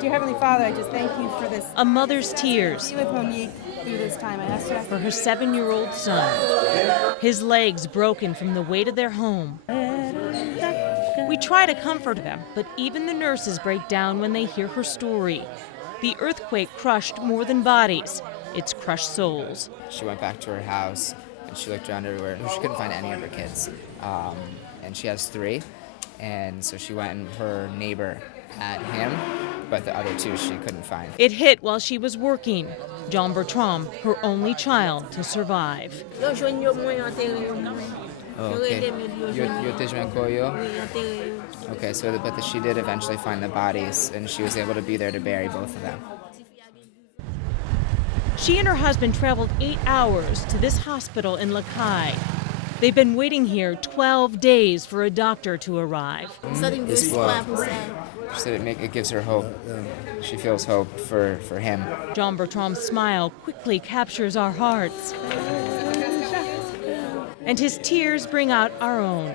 Dear Heavenly Father, I just thank you for this. A mother's tears. Be with Monique through this time. I ask you For her 7-year-old son. His legs broken from the weight of their home. We try to comfort them, but even the nurses break down when they hear her story. The earthquake crushed more than bodies. It's crushed souls. She went back to her house and she looked around everywhere. She couldn't find any of her kids. And she has 3. And so she went and her neighbor had him, but the other 2 she couldn't find. It hit while she was working. John Bertram, her only child to survive. Okay. Okay, but she did eventually find the bodies, and she was able to be there to bury both of them. She and her husband traveled 8 hours to this hospital in Les Cayes. They've been waiting here 12 days for a doctor to arrive. This blood, she said it gives her hope. She feels hope for him. John Bertram's smile quickly captures our hearts. And his tears bring out our own.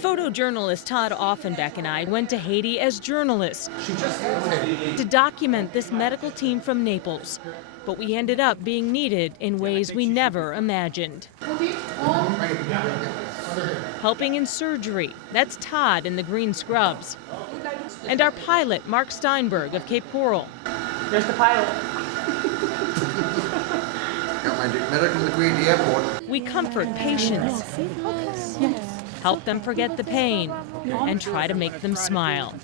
Photojournalist Todd Ofenbeck and I went to Haiti as journalists to document this medical team from Naples. But we ended up being needed in ways we never imagined. Helping in surgery, that's Todd in the green scrubs. And our pilot, Mark Steinberg of Cape Coral. There's the pilot. Got my medical degree at the airport. We comfort patients, help them forget the pain, and try to make them smile.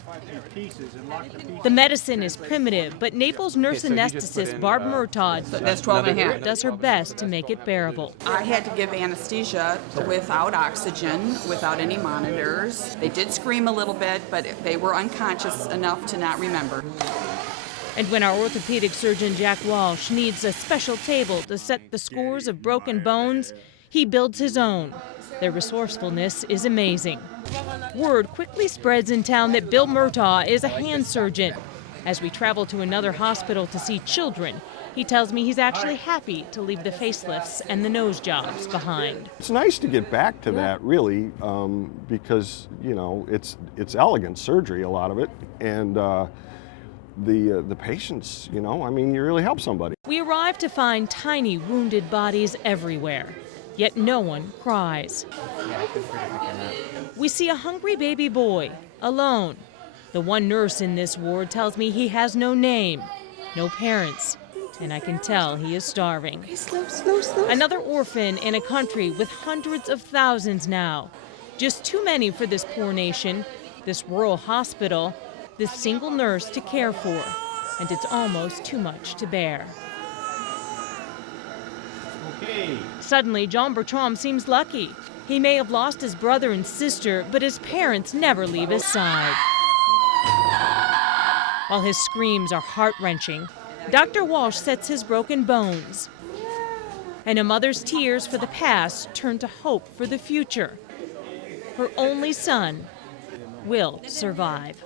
The medicine is primitive, but Naples nurse anesthetist Barb Murtaugh That's 12 and a half. does her best to make it bearable. I had to give anesthesia without oxygen, without any monitors. They did scream a little bit, but they were unconscious enough to not remember. And when our orthopedic surgeon Jack Walsh needs a special table to set the scores of broken bones, he builds his own. Their resourcefulness is amazing. Word quickly spreads in town that Bill Murtaugh is a hand surgeon. As we travel to another hospital to see children, he tells me he's actually happy to leave the facelifts and the nose jobs behind. It's nice to get back to that, really, because, it's elegant surgery, a lot of it, and the patients, you really help somebody. We arrive to find tiny wounded bodies everywhere. Yet no one cries. We see a hungry baby boy, alone. The one nurse in this ward tells me he has no name, no parents, and I can tell he is starving. Another orphan in a country with hundreds of thousands now. Just too many for this poor nation, this rural hospital, this single nurse to care for, and it's almost too much to bear. Suddenly, John Bertram seems lucky. He may have lost his brother and sister, but his parents never leave his side. While his screams are heart-wrenching, Dr. Walsh sets his broken bones. And a mother's tears for the past turn to hope for the future. Her only son will survive.